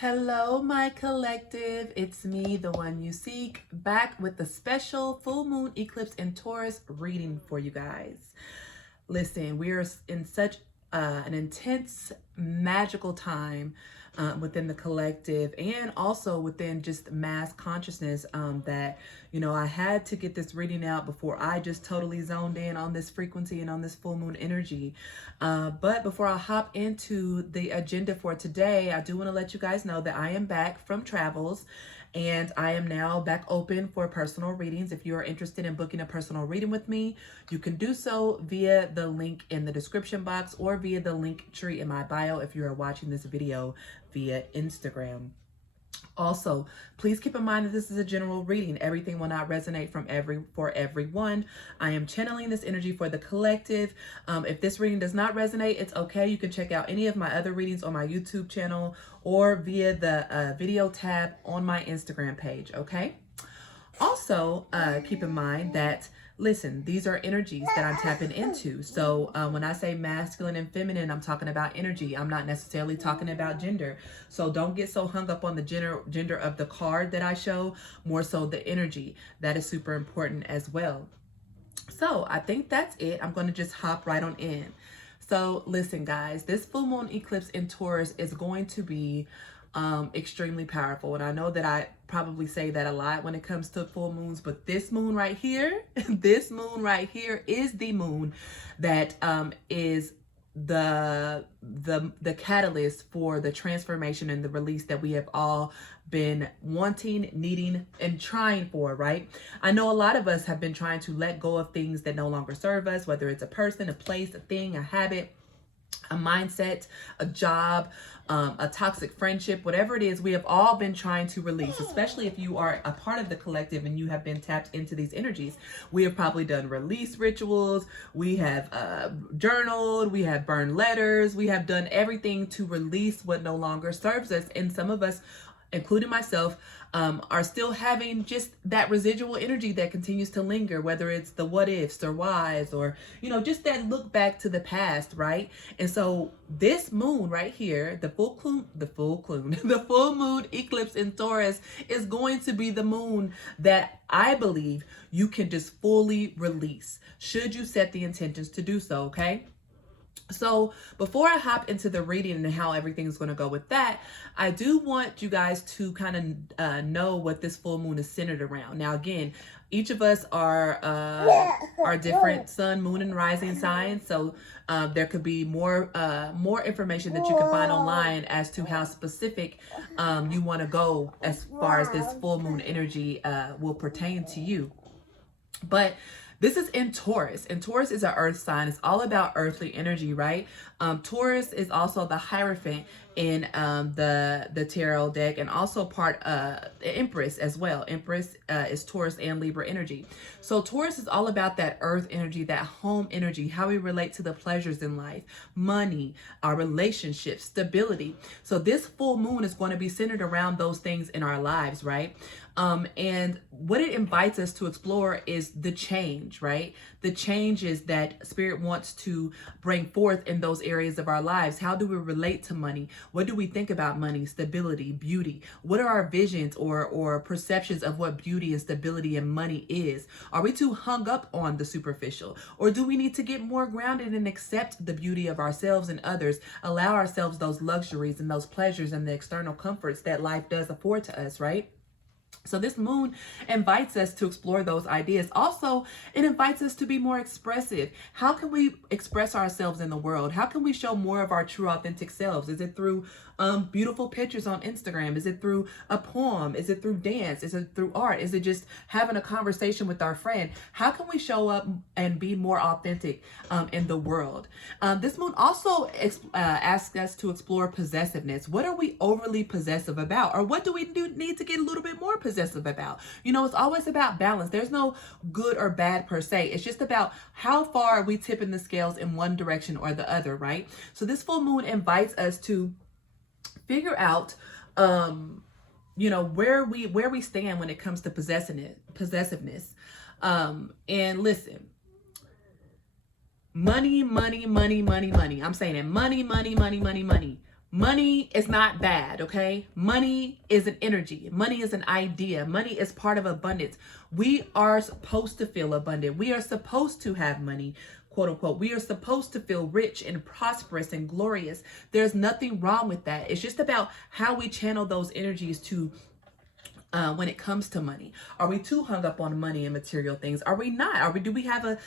Hello, my collective. It's me, the one you seek, back with the special full moon eclipse in Taurus reading for you guys. Listen, we are in such an intense, magical time within the collective and also within just mass consciousness that, I had to get this reading out before I just totally zoned in on this frequency and on this full moon energy. But before I hop into the agenda for today, I do want to let you guys know that I am back from travels. And I am now back open for personal readings. If you are interested in booking a personal reading with me, you can do so via the link in the description box or via the link tree in my bio if you are watching this video via Instagram. Also, please keep in mind that this is a general reading. Everything will not resonate for everyone. I am channeling this energy for the collective. If this reading does not resonate, it's okay. You can check out any of my other readings on my YouTube channel or via the video tab on my Instagram page, okay? Also, keep in mind that, listen, these are energies that I'm tapping into. So when I say masculine and feminine, I'm talking about energy. I'm not necessarily talking about gender. So don't get so hung up on the gender of the card that I show, more so the energy. That is super important as well. So I think that's it. I'm going to just hop right on in. So listen, guys, this full moon eclipse in Taurus is going to be extremely powerful. And I know that I probably say that a lot when it comes to full moons, but this moon right here, this moon right here is the moon that is the catalyst for the transformation and the release that we have all been wanting, needing, and trying for, right? I know a lot of us have been trying to let go of things that no longer serve us, whether it's a person, a place, a thing, a habit, a mindset, a job, a toxic friendship, whatever it is, we have all been trying to release, especially if you are a part of the collective and you have been tapped into these energies. We have probably done release rituals. We have journaled. We have burned letters. We have done everything to release what no longer serves us. And some of us, including myself, are still having just that residual energy that continues to linger, whether it's the what ifs or whys or, just that look back to the past, right? And so this moon right here, the full moon eclipse in Taurus is going to be the moon that I believe you can just fully release, should you set the intentions to do so, okay? So before I hop into the reading and how everything's going to go with that, I do want you guys to kind of know what this full moon is centered around. Now, again, each of us are different sun, moon, and rising signs. So there could be more information that you can find online as to how specific you want to go as far as this full moon energy will pertain to you. But this is in Taurus, and Taurus is an earth sign. It's all about earthly energy, right? Taurus is also the Hierophant in the tarot deck, and also part Empress as well. Empress is Taurus and Libra energy. So Taurus is all about that earth energy, that home energy, how we relate to the pleasures in life, money, our relationships, stability. So this full moon is going to be centered around those things in our lives, right? And what it invites us to explore is the change, right? The changes that Spirit wants to bring forth in those areas of our lives. How do we relate to money? What do we think about money, stability, beauty? What are our visions or perceptions of what beauty and stability and money is? Are we too hung up on the superficial? Or do we need to get more grounded and accept the beauty of ourselves and others, allow ourselves those luxuries and those pleasures and the external comforts that life does afford to us, right? So this moon invites us to explore those ideas. Also, it invites us to be more expressive. How can we express ourselves in the world? How can we show more of our true, authentic selves? Is it through beautiful pictures on Instagram? Is it through a poem? Is it through dance? Is it through art? Is it just having a conversation with our friend? How can we show up and be more authentic in the world? This moon also asks us to explore possessiveness. What are we overly possessive about? Or what do we need to get a little bit more possessive about? It's always about balance. There's no good or bad per se. It's just about how far are we tipping the scales in one direction or the other, right? So this full moon invites us to figure out where we stand when it comes to possessiveness. And listen, money. I'm saying it, money. Money is not bad, okay? Money is an energy. Money is an idea. Money is part of abundance. We are supposed to feel abundant. We are supposed to have money, quote unquote. We are supposed to feel rich and prosperous and glorious. There's nothing wrong with that. It's just about how we channel those energies to when it comes to money. Are we too hung up on money and material things? Are we not? Do we have a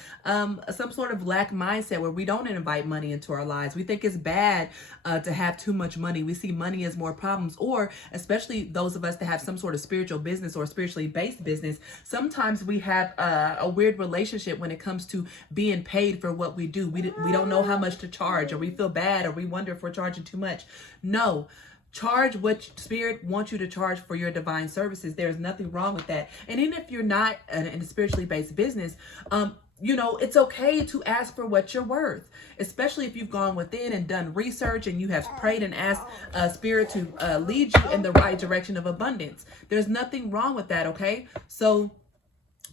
some sort of lack mindset where we don't invite money into our lives? We think it's bad to have too much money. We see money as more problems, or especially those of us that have some sort of spiritual business or spiritually based business. Sometimes we have a weird relationship when it comes to being paid for what we do. We don't know how much to charge, or we feel bad, or we wonder if we're charging too much. No. Charge what spirit wants you to charge for your divine services. There's nothing wrong with that. And even if you're not in a spiritually based business, you know, it's okay to ask for what you're worth, especially if you've gone within and done research and you have prayed and asked spirit to lead you in the right direction of abundance. There's nothing wrong with that, okay? So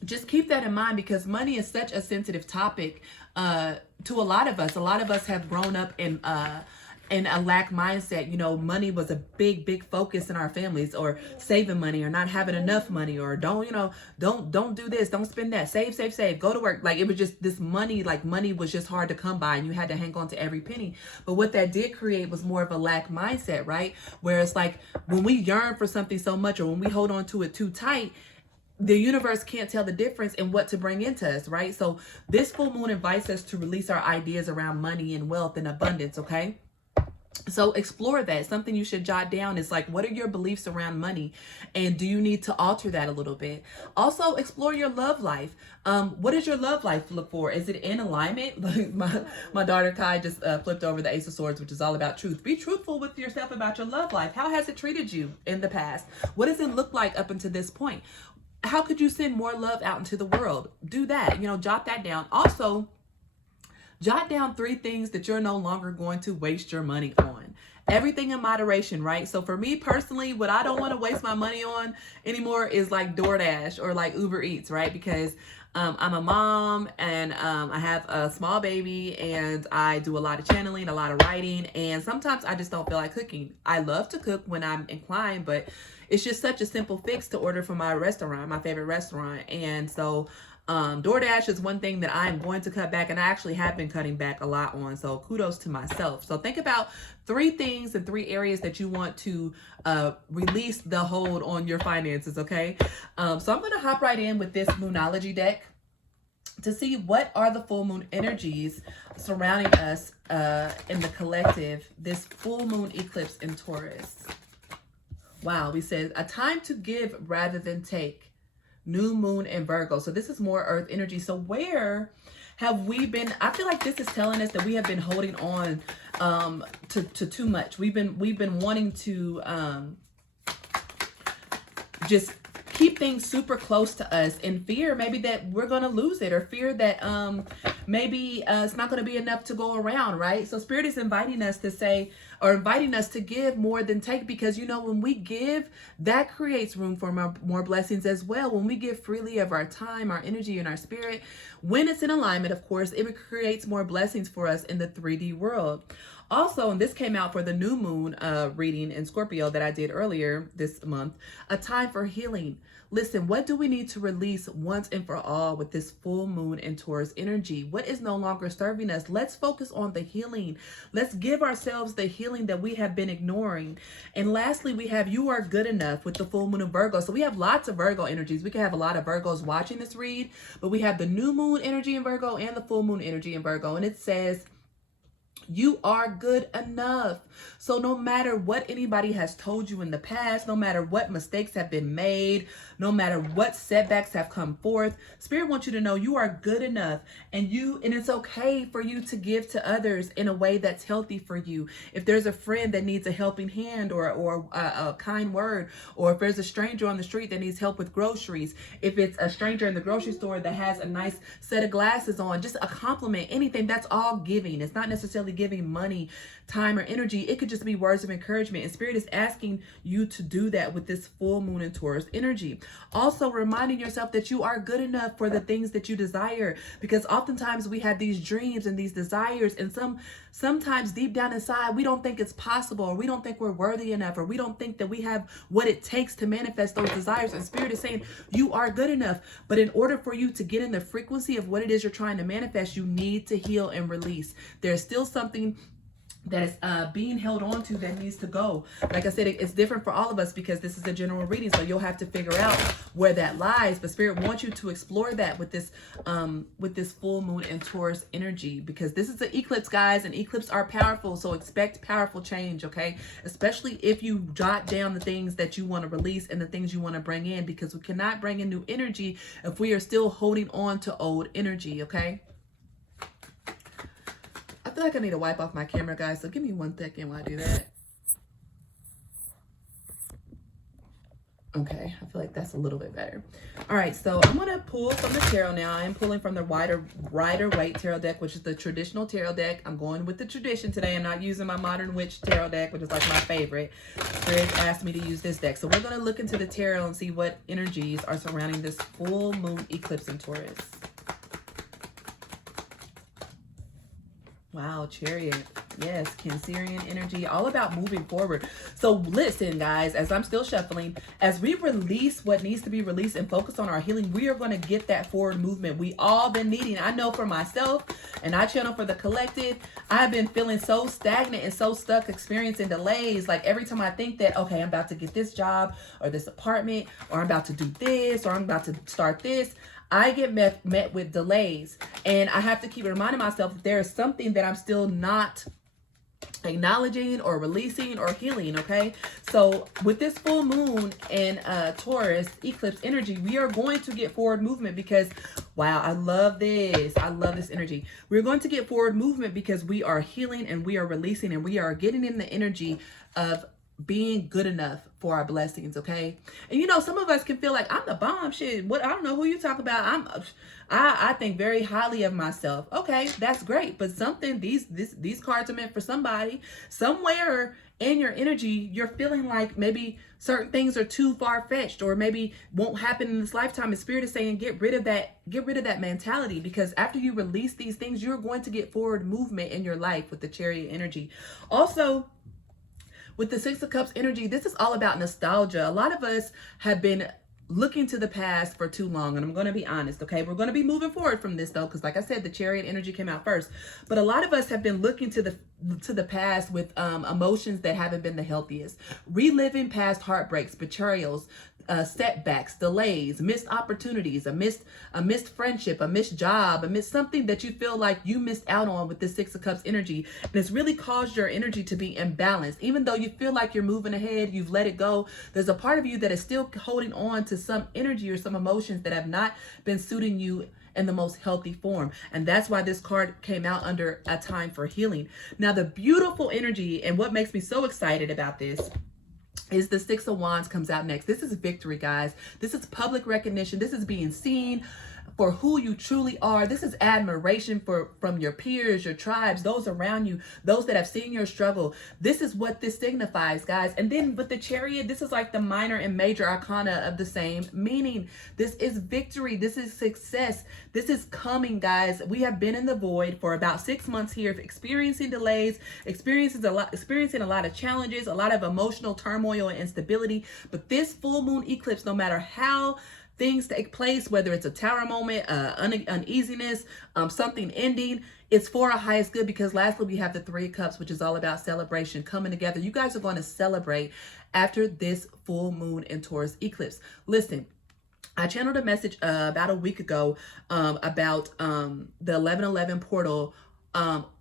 just keep that in mind, because money is such a sensitive topic to a lot of us. A lot of us have grown up in a lack mindset. You know, money was a big focus in our families, or saving money, or not having enough money, or don't do this, don't spend that, save, go to work. Like, it was just this money, like money was just hard to come by and you had to hang on to every penny. But what that did create was more of a lack mindset, right? Where it's like when we yearn for something so much, or when we hold on to it too tight, the universe can't tell the difference in what to bring into us, right? So this full moon invites us to release our ideas around money and wealth and abundance, okay? So explore that. Something you should jot down is like, what are your beliefs around money? And do you need to alter that a little bit? Also, explore your love life. What does your love life look for? Is it in alignment? Like my daughter Kai just flipped over the Ace of Swords, which is all about truth. Be truthful with yourself about your love life. How has it treated you in the past? What does it look like up until this point? How could you send more love out into the world? Do that. You know, jot that down. Also, jot down 3 things that you're no longer going to waste your money on. Everything in moderation, right? So for me personally, what I don't want to waste my money on anymore is like DoorDash or like Uber Eats, right? Because I'm a mom and I have a small baby, and I do a lot of channeling, a lot of writing, and sometimes I just don't feel like cooking. I love to cook when I'm inclined, but it's just such a simple fix to order from my restaurant, my favorite restaurant. And so DoorDash is one thing that I'm going to cut back, and I actually have been cutting back a lot on. So kudos to myself. So think about 3 things and 3 areas that you want to release the hold on your finances, okay? So I'm going to hop right in with this Moonology deck to see what are the full moon energies surrounding us in the collective, this full moon eclipse in Taurus. Wow, we said a time to give rather than take. New moon in Virgo. So this is more earth energy. So where have we been? I feel like this is telling us that we have been holding on to too much. We've been wanting to just keep things super close to us in fear maybe that we're going to lose it, or fear that maybe it's not going to be enough to go around, right? So Spirit is inviting us to say, or inviting us to give more than take, because, you know, when we give, that creates room for more blessings as well. When we give freely of our time, our energy, and our spirit, when it's in alignment, of course, it creates more blessings for us in the 3D world. Also, and this came out for the new moon reading in Scorpio that I did earlier this month, a time for healing. Listen, what do we need to release once and for all with this full moon and Taurus energy? What is no longer serving us? Let's focus on the healing. Let's give ourselves the healing that we have been ignoring. And lastly, we have You Are Good Enough with the full moon of Virgo. So we have lots of Virgo energies. We can have a lot of Virgos watching this read, but we have the new moon energy in Virgo and the full moon energy in Virgo. And it says, you are good enough. So no matter what anybody has told you in the past, no matter what mistakes have been made, no matter what setbacks have come forth, Spirit wants you to know you are good enough, and it's okay for you to give to others in a way that's healthy for you. If there's a friend that needs a helping hand or a kind word, or if there's a stranger on the street that needs help with groceries, if it's a stranger in the grocery store that has a nice set of glasses on, just a compliment, anything, that's all giving. It's not necessarily giving money, time, or energy. It could just be words of encouragement. And Spirit is asking you to do that with this full moon in Taurus energy. Also reminding yourself that you are good enough for the things that you desire, because oftentimes we have these dreams and these desires, and sometimes deep down inside we don't think it's possible, or we don't think we're worthy enough, or we don't think that we have what it takes to manifest those desires. And Spirit is saying you are good enough, but in order for you to get in the frequency of what it is you're trying to manifest, you need to heal and release. There's still something that is being held on to that needs to go. Like I said, it's different for all of us because this is a general reading, so you'll have to figure out where that lies. But Spirit wants you to explore that with this full moon and Taurus energy, because this is an eclipse, guys, and eclipses are powerful. So expect powerful change, okay? Especially if you jot down the things that you want to release and the things you want to bring in, because we cannot bring in new energy if we are still holding on to old energy, okay? I feel like I need to wipe off my camera, guys, so give me 1 second while I do that. Okay, I feel like that's a little bit better. All right, so I'm going to pull from the tarot now. I'm pulling from the Rider-Waite tarot deck, which is the traditional tarot deck. I'm going with the tradition today. I'm not using my Modern Witch tarot deck, which is like my favorite. Spirit asked me to use this deck. So we're going to look into the tarot and see what energies are surrounding this full moon eclipse in Taurus. Wow, Chariot. Yes, Cancerian energy, all about moving forward. So listen, guys, as I'm still shuffling, as we release what needs to be released and focus on our healing, we are going to get that forward movement we all been needing. I know for myself, and I channel for the collective, I've been feeling so stagnant and so stuck, experiencing delays. Like every time I think that, okay, I'm about to get this job or this apartment, or I'm about to do this, or I'm about to start this, I get met with delays, and I have to keep reminding myself that there is something that I'm still not acknowledging or releasing or healing, okay? So with this full moon and Taurus eclipse energy, we are going to get forward movement because, wow, I love this. I love this energy. We're going to get forward movement because we are healing and we are releasing and we are getting in the energy of being good enough for our blessings, okay? And you know, some of us can feel like I'm the bomb, shit. What, I don't know who you talk about. I think very highly of myself. Okay, that's great, but something, these cards are meant for somebody. Somewhere in your energy, you're feeling like maybe certain things are too far-fetched or maybe won't happen in this lifetime. And Spirit is saying get rid of that mentality, because after you release these things, you're going to get forward movement in your life with the Chariot energy. Also, with the Six of Cups energy, this is all about nostalgia. A lot of us have been looking to the past for too long, and I'm going to be honest, okay? We're going to be moving forward from this though, because like I said, the Chariot energy came out first. But a lot of us have been looking to the past with emotions that haven't been the healthiest, reliving past heartbreaks, betrayals, setbacks, delays, missed opportunities, a missed friendship, a missed job, a missed something that you feel like you missed out on with the Six of Cups energy. And it's really caused your energy to be imbalanced. Even though you feel like you're moving ahead, you've let it go, there's a part of you that is still holding on to some energy or some emotions that have not been suiting you in the most healthy form. And that's why this card came out under a time for healing. Now, the beautiful energy, and what makes me so excited about this, is the Six of Wands comes out next. This is victory, guys. This is public recognition. This is being seen for who you truly are. This is admiration from your peers, your tribes, those around you, those that have seen your struggle. This is what this signifies, guys. And then with the Chariot, this is like the minor and major arcana of the same meaning. This is victory. This is success. This is coming, guys. We have been in the void for about 6 months here, experiencing delays, experiencing a lot of challenges, a lot of emotional turmoil and instability. But this full moon eclipse, no matter how things take place, whether it's a tower moment, uneasiness, something ending, it's for our highest good, because lastly, we have the Three of Cups, which is all about celebration, coming together. You guys are going to celebrate after this full moon and Taurus eclipse. Listen, I channeled a message about a week ago about the 1111 portal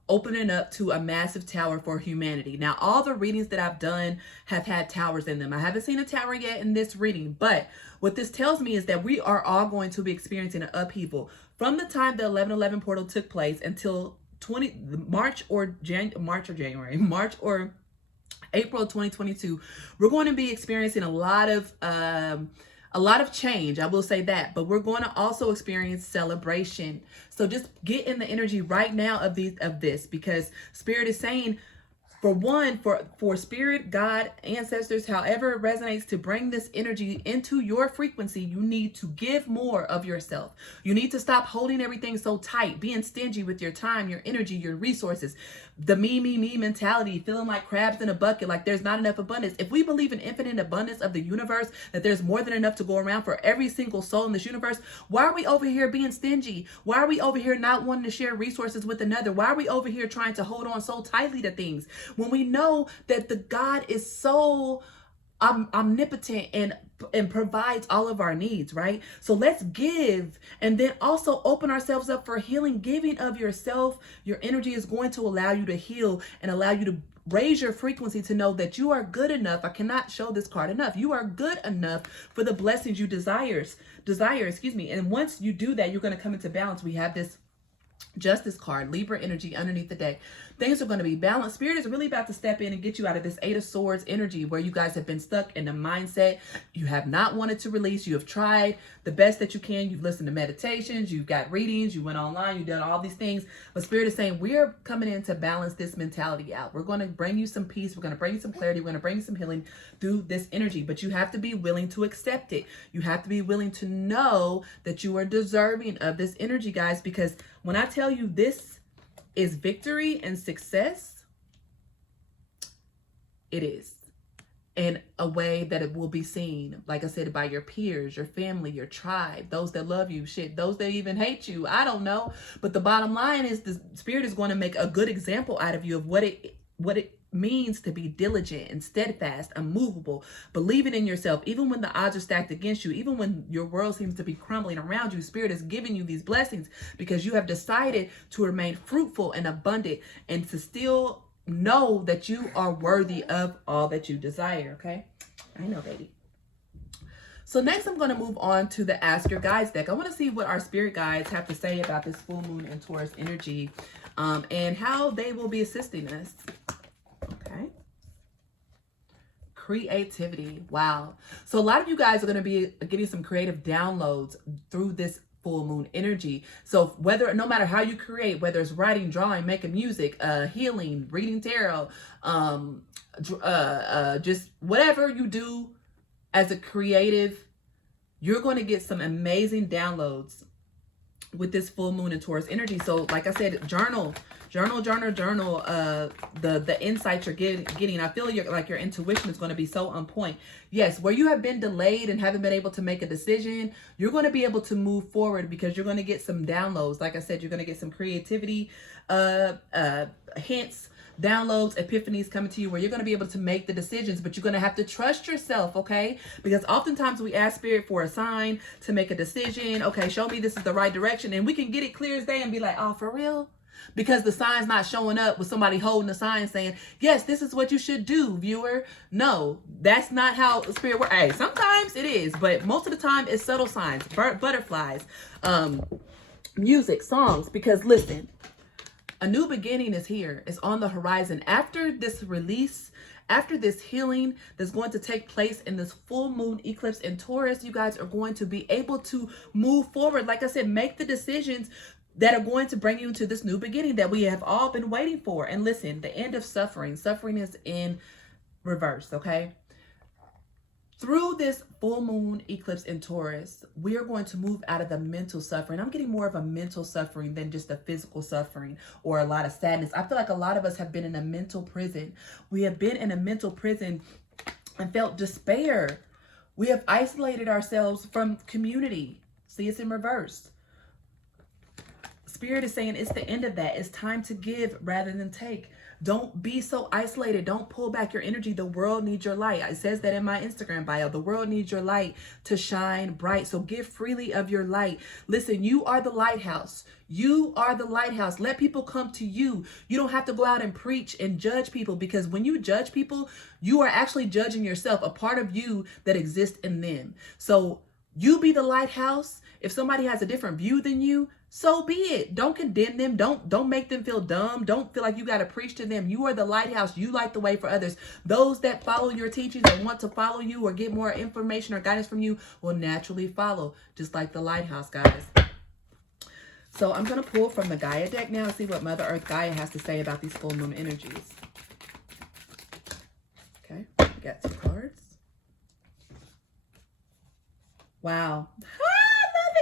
opening up to a massive tower for humanity. Now, all the readings that I've done have had towers in them. I haven't seen a tower yet in this reading, but what this tells me is that we are all going to be experiencing an upheaval from the time the 1111 portal took place until March or April 2022. We're going to be experiencing a lot A lot of change, I will say that, but we're going to also experience celebration. So just get in the energy right now of this, because Spirit is saying, for one, for spirit, God, ancestors, however it resonates, to bring this energy into your frequency, you need to give more of yourself. You need to stop holding everything so tight, being stingy with your time, your energy, your resources. The me mentality, feeling like crabs in a bucket, like there's not enough abundance. If we believe in infinite abundance of the universe, that there's more than enough to go around for every single soul in this universe, why are we over here being stingy? Why are we over here not wanting to share resources with another? Why are we over here trying to hold on so tightly to things when we know that the God is so omnipotent and provides all of our needs, right? So let's give, and then also open ourselves up for healing. Giving of yourself, your energy, is going to allow you to heal and allow you to raise your frequency to know that you are good enough. I cannot show this card enough. You are good enough for the blessings you desire, And once you do that, you're going to come into balance. We have this Justice card, Libra energy underneath the deck. Things are going to be balanced. Spirit is really about to step in and get you out of this Eight of Swords energy where you guys have been stuck in a mindset you have not wanted to release. You have tried the best that you can. You've listened to meditations, you've got readings, you went online, you've done all these things. But Spirit is saying, we're coming in to balance this mentality out. We're going to bring you some peace. We're going to bring you some clarity. We're going to bring you some healing through this energy. But you have to be willing to accept it. You have to be willing to know that you are deserving of this energy, guys, because when I tell you this is victory and success, it is. In a way that it will be seen, like I said, by your peers, your family, your tribe, those that love you, those that even hate you. I don't know. But the bottom line is the Spirit is going to make a good example out of you of what it means to be diligent and steadfast, unmovable, believing in yourself, even when the odds are stacked against you, even when your world seems to be crumbling around you. Spirit is giving you these blessings because you have decided to remain fruitful and abundant and to still know that you are worthy of all that you desire. Okay, I know, baby. So next I'm going to move on to the Ask Your Guides deck. I want to see what our spirit guides have to say about this full moon and Taurus energy, and how they will be assisting us. Okay. Creativity. Wow. So a lot of you guys are going to be getting some creative downloads through this full moon energy. So no matter how you create, whether it's writing, drawing, making music, healing, reading tarot, just whatever you do as a creative, you're going to get some amazing downloads with this full moon and Taurus energy. So like I said, journal the insights you're getting. I feel like your intuition is going to be so on point. Yes, where you have been delayed and haven't been able to make a decision, you're going to be able to move forward because you're going to get some downloads. Like I said, you're going to get some creativity hints, downloads, epiphanies coming to you where you're going to be able to make the decisions, but you're going to have to trust yourself, okay? Because oftentimes we ask Spirit for a sign to make a decision. Okay, show me this is the right direction, and we can get it clear as day and be like, oh, for real? Because the sign's not showing up with somebody holding the sign saying, yes, this is what you should do, viewer. No, that's not how Spirit works. Hey, sometimes it is, but most of the time it's subtle signs, butterflies, music, songs. Because listen, a new beginning is here. It's on the horizon. After this release, after this healing that's going to take place in this full moon eclipse in Taurus, you guys are going to be able to move forward. Like I said, make the decisions that are going to bring you to this new beginning that we have all been waiting for. And listen, the end of suffering. Suffering is in reverse, okay? Through this full moon eclipse in Taurus, we are going to move out of the mental suffering. I'm getting more of a mental suffering than just a physical suffering or a lot of sadness. I feel like a lot of us have been in a mental prison. We have been in a mental prison and felt despair. We have isolated ourselves from community. See, it's in reverse. Spirit is saying it's the end of that. It's time to give rather than take. Don't be so isolated. Don't pull back your energy. The world needs your light. It says that in my Instagram bio. The world needs your light to shine bright. So give freely of your light. Listen, you are the lighthouse. You are the lighthouse. Let people come to you. You don't have to go out and preach and judge people, because when you judge people, you are actually judging yourself, a part of you that exists in them. So you be the lighthouse. If somebody has a different view than you, so be it. Don't condemn them. Don't make them feel dumb. Don't feel like you got to preach to them. You are the lighthouse. You light the way for others. Those that follow your teachings and want to follow you or get more information or guidance from you will naturally follow, just like the lighthouse, guys. So I'm going to pull from the Gaia deck now and see what Mother Earth Gaia has to say about these full moon energies. Okay, we got 2 cards. Wow.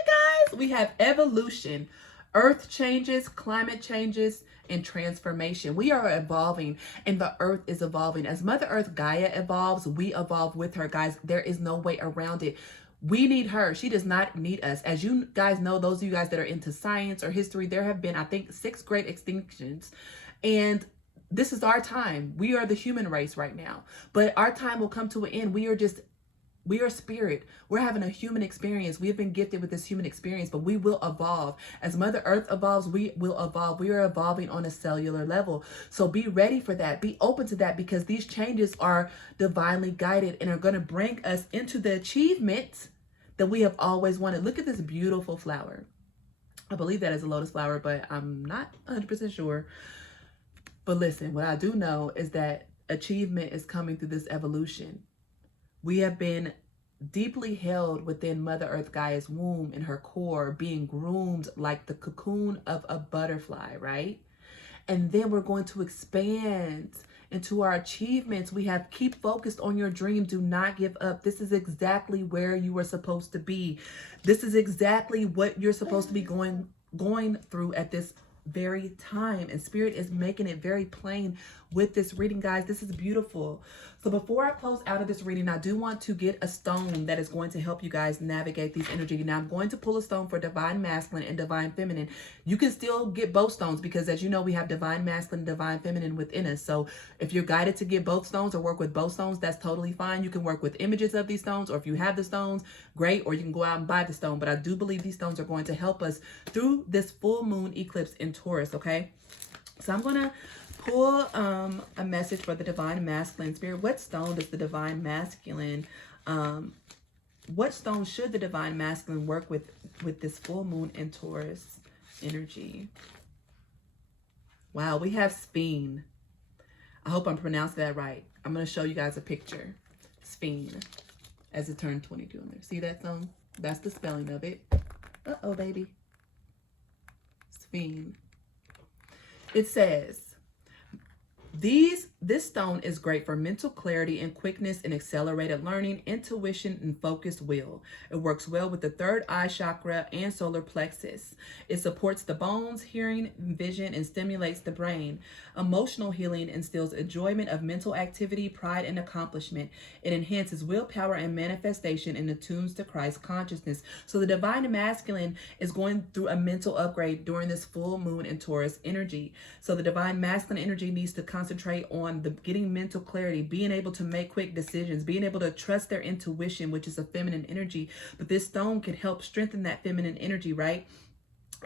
Guys, we have evolution, earth changes, climate changes, and transformation. We are evolving, and the earth is evolving. As Mother Earth Gaia evolves, we evolve with her, guys. There is no way around it. We need her. She does not need us. As you guys know, those of you guys that are into science or history, there have been, I think, 6 great extinctions, and this is our time. We are the human race right now, but our time will come to an end. We are spirit. We're having a human experience. We have been gifted with this human experience, but we will evolve. As Mother Earth evolves, we will evolve. We are evolving on a cellular level. So be ready for that. Be open to that, because these changes are divinely guided and are going to bring us into the achievements that we have always wanted. Look at this beautiful flower. I believe that is a lotus flower, but I'm not 100% sure. But listen, what I do know is that achievement is coming through this evolution. We have been deeply held within Mother Earth Gaia's womb in her core, being groomed like the cocoon of a butterfly, right? And then we're going to expand into our achievements. We have keep focused on your dream. Do not give up. This is exactly where you are supposed to be. This is exactly what you're supposed to be going through at this very time, and Spirit is making it very plain with this reading, guys. This is beautiful. So before I close out of this reading, I do want to get a stone that is going to help you guys navigate these energies. Now I'm going to pull a stone for Divine Masculine and Divine Feminine. You can still get both stones, because as you know, we have Divine Masculine and Divine Feminine within us. So if you're guided to get both stones or work with both stones, that's totally fine. You can work with images of these stones, or if you have the stones, great, or you can go out and buy the stone. But I do believe these stones are going to help us through this full moon eclipse in Taurus, okay? So I'm going to pull a message for the Divine Masculine. Spirit, what stone does the Divine Masculine, what stone should the Divine Masculine work with this full moon in Taurus energy? Wow, we have Speen. I hope I'm pronouncing that right. I'm going to show you guys a picture. Speen, as it turned 22 in there. See that stone? That's the spelling of it. Uh-oh, baby. Speen. It says, this stone is great for mental clarity and quickness and accelerated learning, intuition, and focused will. It works well with the third eye chakra and solar plexus. It supports the bones, hearing, vision, and stimulates the brain. Emotional healing instills enjoyment of mental activity, pride, and accomplishment. It enhances willpower and manifestation and attunes to Christ consciousness. So the Divine Masculine is going through a mental upgrade during this full moon in Taurus energy. So the Divine Masculine energy needs to concentrate on getting mental clarity, being able to make quick decisions, being able to trust their intuition, which is a feminine energy. But this stone can help strengthen that feminine energy, right?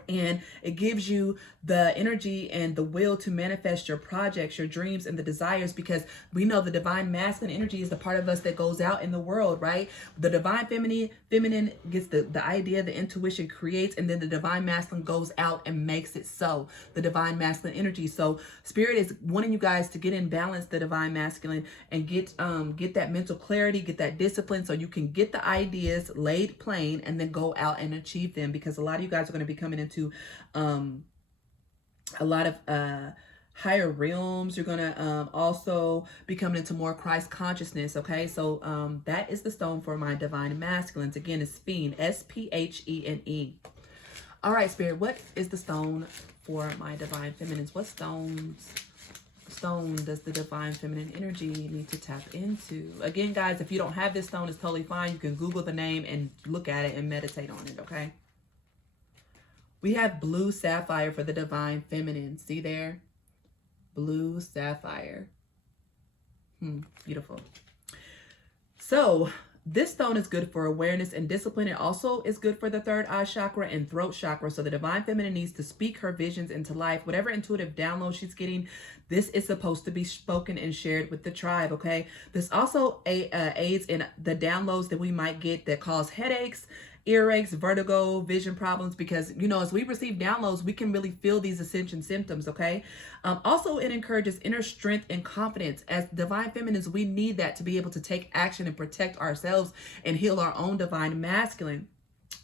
And it gives you the energy and the will to manifest your projects, your dreams, and the desires, because we know the Divine Masculine energy is the part of us that goes out in the world, right? The Divine Feminine gets the idea, the intuition creates, and then the Divine Masculine goes out and makes it so. The Divine Masculine energy. So Spirit is wanting you guys to get in balance, the Divine Masculine, and get that mental clarity, get that discipline, so you can get the ideas laid plain and then go out and achieve them, because a lot of you guys are going to be coming into a lot of higher realms. You're gonna also be coming into more Christ consciousness. Okay, so that is the stone for my Divine Masculines. Again, it's Sphene, S-P-H-E-N-E. All right, Spirit, what is the stone for my Divine Feminines? What stone does the Divine Feminine energy need to tap into? Again, guys, if you don't have this stone, it's totally fine. You can Google the name and look at it and meditate on it. Okay. We have blue sapphire for the Divine Feminine. See there? Blue sapphire. Beautiful. So this stone is good for awareness and discipline. It also is good for the third eye chakra and throat chakra. So the Divine Feminine needs to speak her visions into life. Whatever intuitive download she's getting, this is supposed to be spoken and shared with the tribe, okay? This also aids in the downloads that we might get that cause headaches earaches, vertigo, vision problems, because, you know, as we receive downloads, we can really feel these ascension symptoms, okay? Also, it encourages inner strength and confidence. As divine feminines, we need that to be able to take action and protect ourselves and heal our own divine masculine.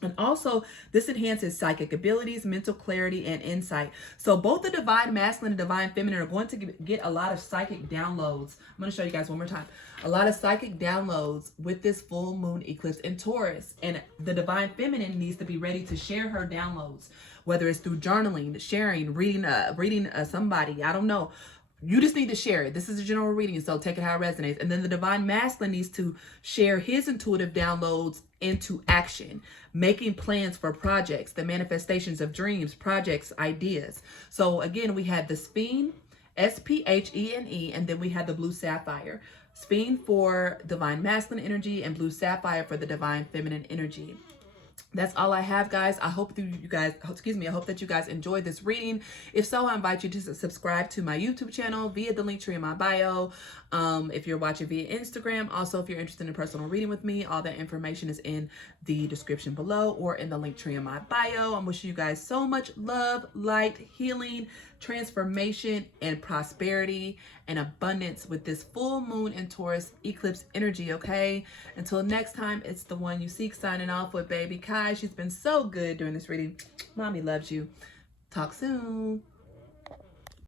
And also, this enhances psychic abilities, mental clarity, and insight. So both the divine masculine and divine feminine are going to get a lot of psychic downloads. I'm going to show you guys one more time. A lot of psychic downloads with this full moon eclipse in Taurus. And the divine feminine needs to be ready to share her downloads, whether it's through journaling, sharing, reading somebody. I don't know. You just need to share it. This is a general reading, so take it how it resonates. And then the divine masculine needs to share his intuitive downloads into action, making plans for projects, the manifestations of dreams, projects, ideas. So again, we had the Sphene, Sphene, and then we had the blue sapphire. Sphene for divine masculine energy and blue sapphire for the divine feminine energy. That's all I have, guys. I hope that you guys enjoyed this reading. If so, I invite you to subscribe to my YouTube channel via the link tree in my bio. If you're watching via Instagram, also if you're interested in personal reading with me, all that information is in the description below or in the link tree in my bio. I'm wishing you guys so much love, light, healing, transformation, and prosperity and abundance with this full moon in Taurus eclipse energy, okay? Until next time, it's the one you seek signing off with baby Kai. She's been so good during this reading. Mommy loves you. Talk soon.